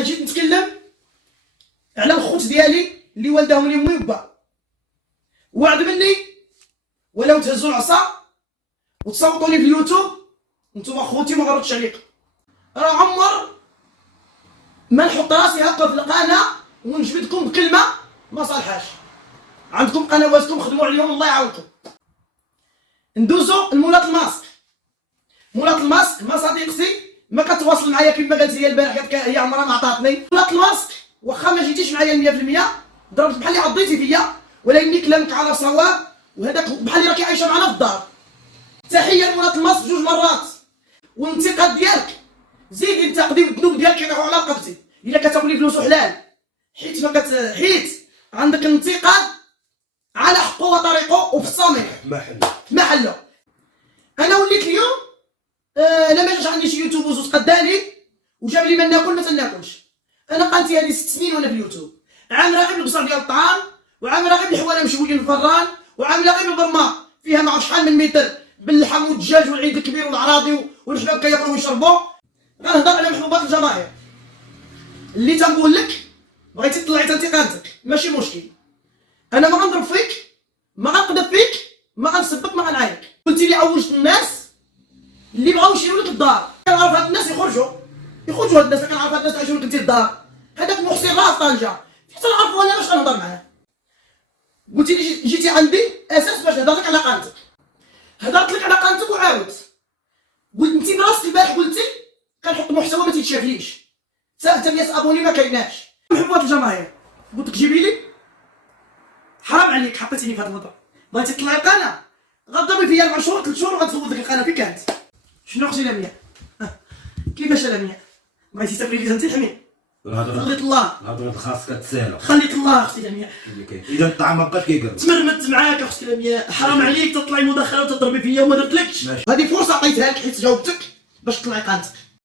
انا جيت نتكلم على الخوت ديالي اللي والدهم لي امي وبا. وعد مني ولاو تهزوا العصا وتصوتوا لي في اليوتيوب نتوما خوتي ما غردتش عليكم. راه عمر ما نحط راسي هكا في القناه ونجبدكم بكلمه ما صالحاش. عندكم قنواتكم خدموا عليهم الله يعاونكم. ندوزو لمولات الماسك. مولات الماسك ما صديقتي ما كتواصل معايا كما قالت لي البارح، قالت هي عمرها ما عطاتني. مولات الماسك واخا ما جيتيش معايا 100% ضربت بحال اللي عضيتي فيا، ولكن كلامك على صواب وهذاك بحال اللي راكي عايشه معنا في الدار. تحيه لمولات الماسك جوج مرات. والانتقاد ديالك زيد انتقدي والذنوب ديالك كيقعوا على رقبتي الا كتاكلي فلوس حلال، حيت ما حيت عندك الانتقاد على حقه وطريقه وفي الصميم محله. انا وليت اليوم الا ما جاش عندي شي يوتيوب وزوج قداني وجاب لي ما ناكل ما تناكلش. انا قنتي هذه 6 سنين وانا في اليوتيوب، عامله غير بالبصر ديال الطعام، وعامله غير بالحواله مشويين الفران، وعامله غير بالبرمه فيها ما عرف شحال من متر باللحم والدجاج والعيد الكبير والعراضي والشباب كياكلوا ويشربوا. غنهضر على محبوبات الجماهير. اللي تنقول لك بغيتي تطلعي انتقادك ماشي مشكل، انا ما غنضرب فيك، ما غنقذف فيك، ما غنسبك، ما غنعايرك. قلتي لي عوجت الناس اللي بغاو يشيروا لك الدار. كنعرف هاد الناس يخرجوا هاد الناس، كنعرف هاد الناس عايشوا لك انت الدار. هذاك محسن راه في طنجه حتى نعرفو انا باش غنهضر معاه. قلتي لي جيتي عندي اساس باش نهضر لك على قناتك، هضرت لك على قناتك وعاودت. قلت انت براسك البارح قلتي كنحط محتوى ما تيتشافليش، حتى 100 ابوني ما كايناش. محبوبات الجماهير قلت لك جيبي لي، حرام عليك حطيتيني في هذا الوضع. بغيتي تطلعي القناه غضربي فيا 4 شهور 3 شهور وغتفوت لك القناه. فين كانت؟ شنو اختي لمياء؟ كيفاش لمياء؟ بغيتي تاكلي لي انت الحميد؟ خليت الله الهضره خاصك تسالى. خليت الله اختي لمياء. اذا الطعام ما بقاش كيقرب. تمرمت معاك اختي لمياء، حرام عليك تطلعي مداخله وتضربي فيا وما درتلكش. هذه فرصه عطيتها لك حيت جاوبتك باش تطلعي قناتك.